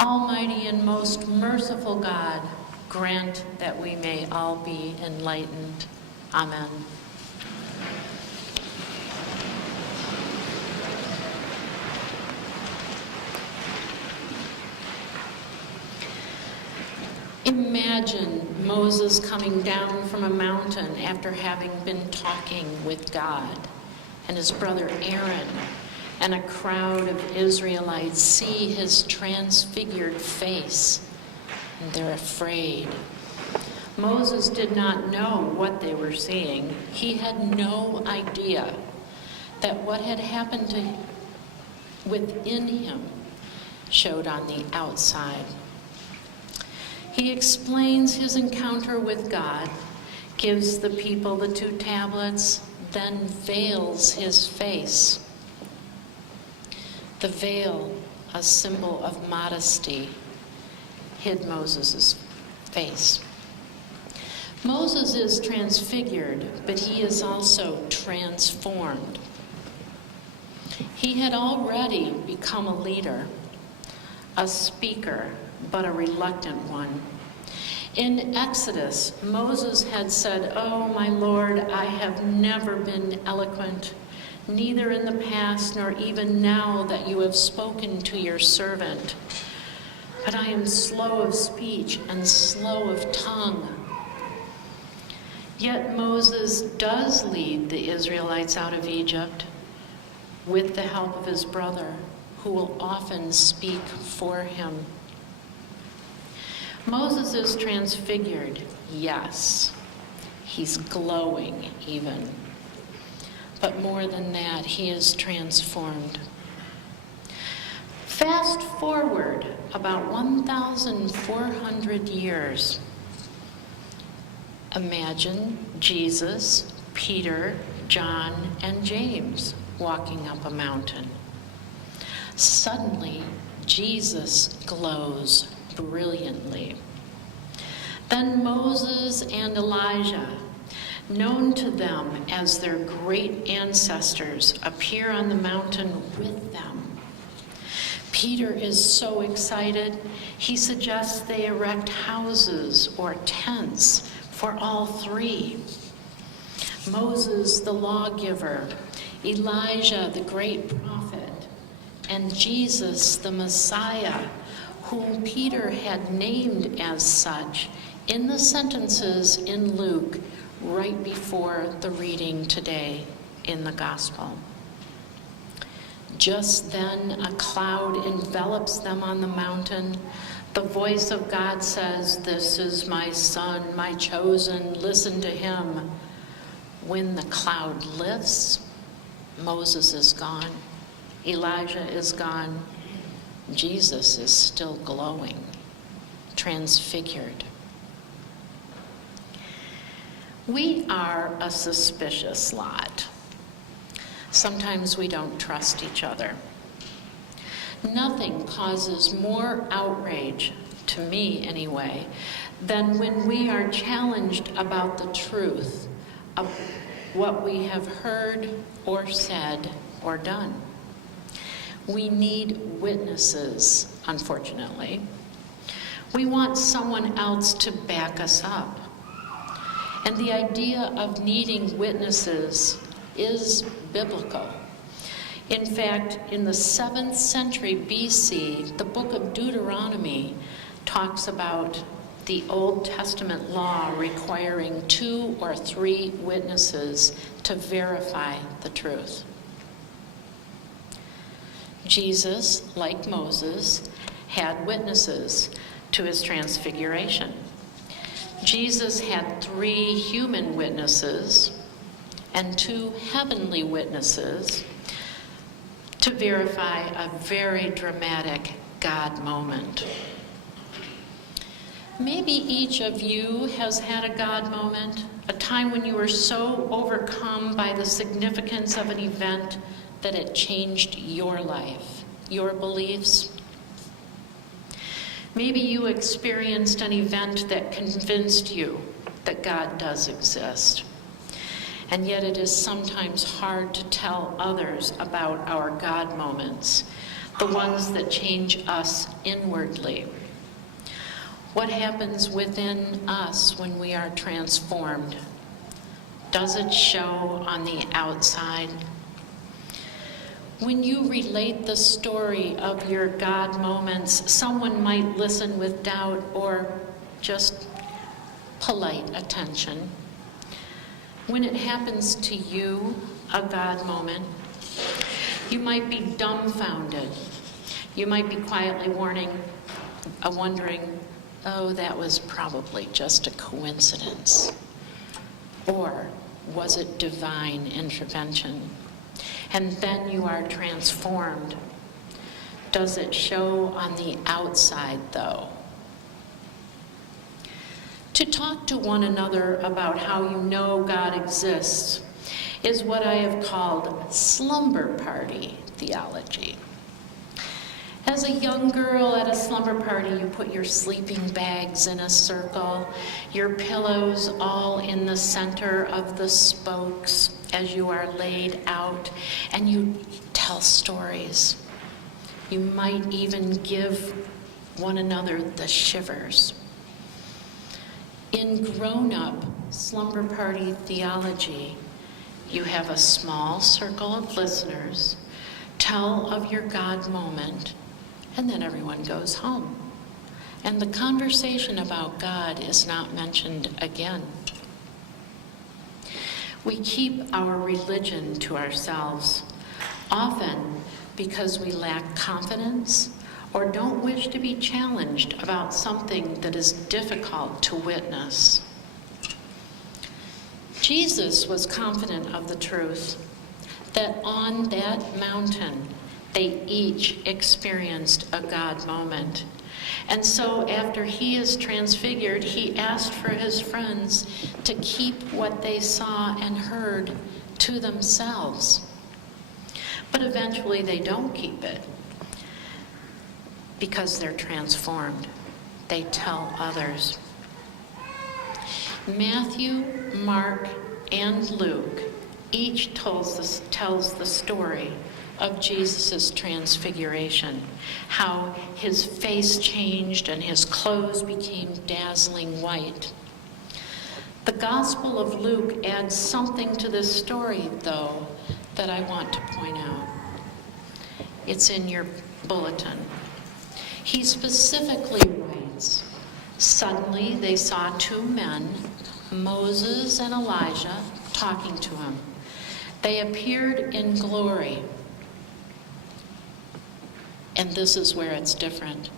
Almighty and most merciful God, grant that we may all be enlightened. Amen. Imagine Moses coming down from a mountain after having been talking with God, and his brother Aaron and a crowd of Israelites see his transfigured face, and they're afraid. Moses did not know what they were seeing. He had no idea that what had happened within him showed on the outside. He explains his encounter with God, gives the people the 2 tablets, then veils his face. The veil, a symbol of modesty, hid Moses' face. Moses is transfigured, but he is also transformed. He had already become a leader, a speaker, but a reluctant one. In Exodus, Moses had said, "Oh, my Lord, I have never been eloquent, neither in the past nor even now that you have spoken to your servant. But I am slow of speech and slow of tongue." Yet Moses does lead the Israelites out of Egypt with the help of his brother, who will often speak for him. Moses is transfigured, yes. He's glowing even. But more than that, he is transformed. Fast forward about 1,400 years. Imagine Jesus, Peter, John, and James walking up a mountain. Suddenly, Jesus glows brilliantly. Then Moses and Elijah, known to them as their great ancestors, appear on the mountain with them. Peter is so excited, he suggests they erect houses or tents for all 3. Moses, the lawgiver, Elijah, the great prophet, and Jesus, the Messiah, whom Peter had named as such in the sentences in Luke right before the reading today in the Gospel. Just then a cloud envelops them on the mountain. The voice of God says, "This is my son, my chosen, listen to him." When the cloud lifts, Moses is gone, Elijah is gone, Jesus is still glowing, transfigured. We are a suspicious lot. Sometimes we don't trust each other. Nothing causes more outrage, to me anyway, than when we are challenged about the truth of what we have heard or said or done. We need witnesses, unfortunately. We want someone else to back us up. And the idea of needing witnesses is biblical. In fact, in the 7th century BC, the book of Deuteronomy talks about the Old Testament law requiring 2 or 3 witnesses to verify the truth. Jesus, like Moses, had witnesses to his transfiguration. Jesus had 3 human witnesses and 2 heavenly witnesses to verify a very dramatic God moment. Maybe each of you has had a God moment, a time when you were so overcome by the significance of an event that it changed your life, your beliefs. Maybe you experienced an event that convinced you that God does exist. And yet it is sometimes hard to tell others about our God moments. the ones that change us inwardly. What happens within us when we are transformed? Does it show on the outside? When you relate the story of your God moments, someone might listen with doubt or just polite attention. When it happens to you, a God moment, you might be dumbfounded. You might be quietly wondering, oh, that was probably just a coincidence. Or was it divine intervention? And then you are transformed. Does it show on the outside, though? To talk to one another about how you know God exists is what I have called slumber party theology. As a young girl at a slumber party, you put your sleeping bags in a circle, your pillows all in the center of the spokes as you are laid out, and you tell stories. You might even give one another the shivers. In grown-up slumber party theology, you have a small circle of listeners, tell of your God moment, and then everyone goes home. And the conversation about God is not mentioned again. We keep our religion to ourselves, often because we lack confidence or don't wish to be challenged about something that is difficult to witness. Jesus was confident of the truth that on that mountain, they each experienced a God moment. And so after he is transfigured, he asked for his friends to keep what they saw and heard to themselves. But eventually they don't keep it because they're transformed. They tell others. Matthew, Mark, and Luke each tells the story of Jesus' transfiguration, how his face changed and his clothes became dazzling white. The Gospel of Luke adds something to this story, though, that I want to point out. It's in your bulletin. He specifically writes, "Suddenly they saw two men, Moses and Elijah, talking to him. They appeared in glory." And this is where it's different.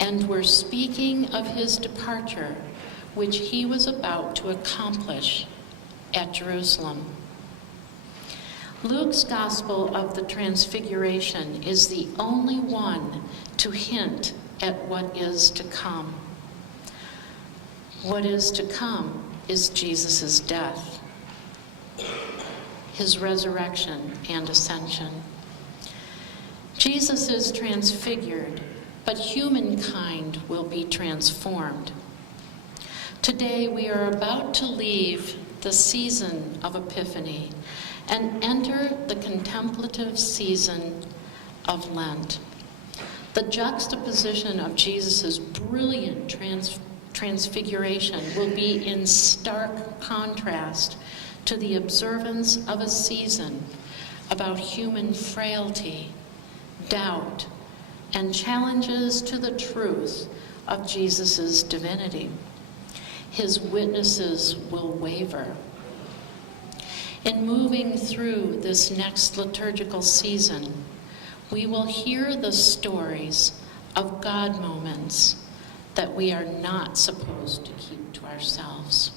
"And were speaking of his departure, which he was about to accomplish at Jerusalem." Luke's Gospel of the Transfiguration is the only one to hint at what is to come. What is to come is Jesus' death, his resurrection and ascension. Jesus is transfigured, but humankind will be transformed. Today we are about to leave the season of Epiphany and enter the contemplative season of Lent. The juxtaposition of Jesus' brilliant transfiguration will be in stark contrast to the observance of a season about human frailty, doubt, and challenges to the truth of Jesus' divinity. His witnesses will waver. In moving through this next liturgical season, we will hear the stories of God moments that we are not supposed to keep to ourselves.